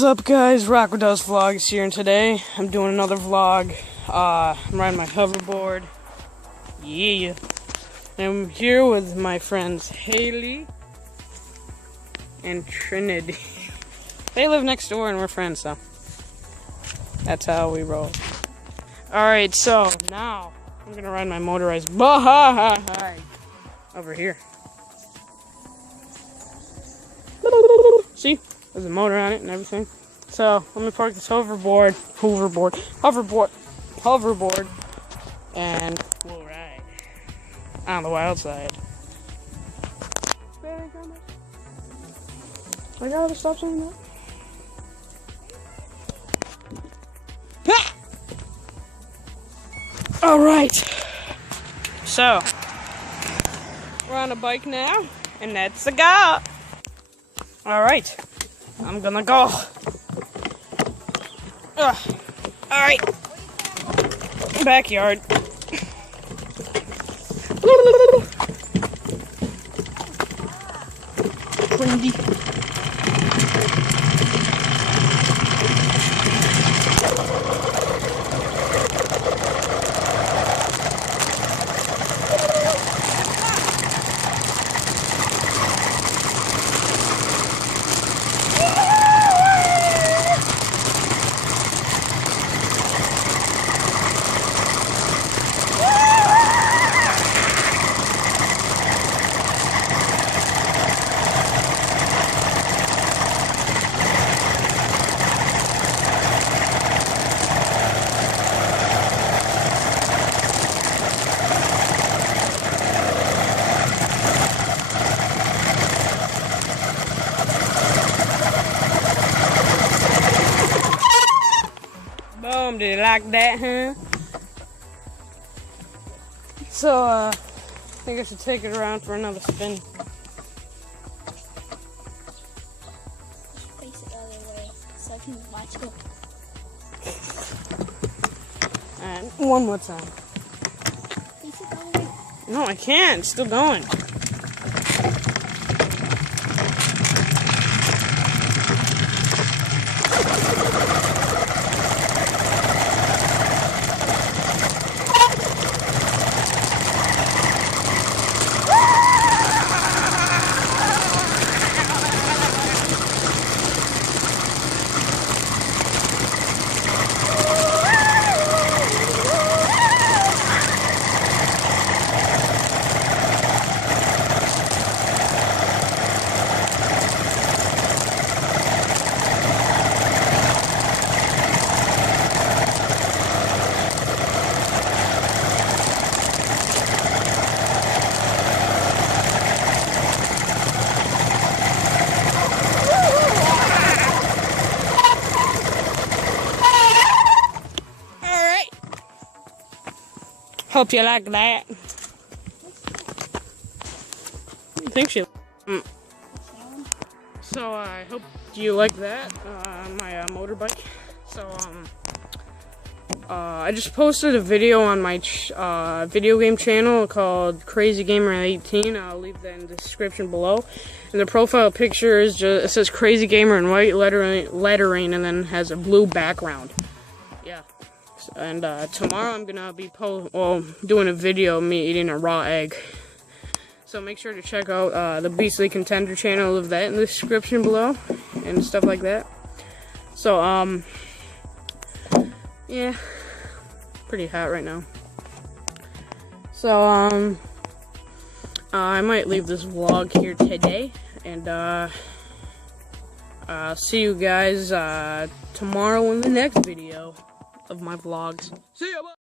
What's up, guys? Rockodoes Vlogs here, and today I'm doing another vlog. I'm riding my hoverboard. Yeah. I'm here with my friends Haley and Trinity. They live next door and we're friends, so that's how we roll. Alright, so now I'm gonna ride my motorized bike over here. See? There's a motor on it and everything. So let me park this hoverboard, and we'll ride on the wild side. I gotta stop saying that. Alright. So we're on a bike now, and that's the go. Alright. I'm gonna go. Alright. Backyard. Windy. Boom, did you like that, huh? So, I think I should take it around for another spin. Face it the other way so I can watch it. And one more time. Face it the other way. No, I can't. It's still going. Hope you like that. I think she. So I hope you like that. My motorbike. So I just posted a video on my video game channel called Crazy Gamer 18. I'll leave that in the description below. And the profile picture is just, it says Crazy Gamer in white lettering, and then has a blue background. Yeah. And tomorrow I'm gonna be doing a video of me eating a raw egg. So make sure to check out the Beastly Contender channel. I'll leave that in the description below and stuff like that. So yeah, pretty hot right now. So I might leave this vlog here today, and see you guys tomorrow in the next video of my vlogs. See ya. Bye.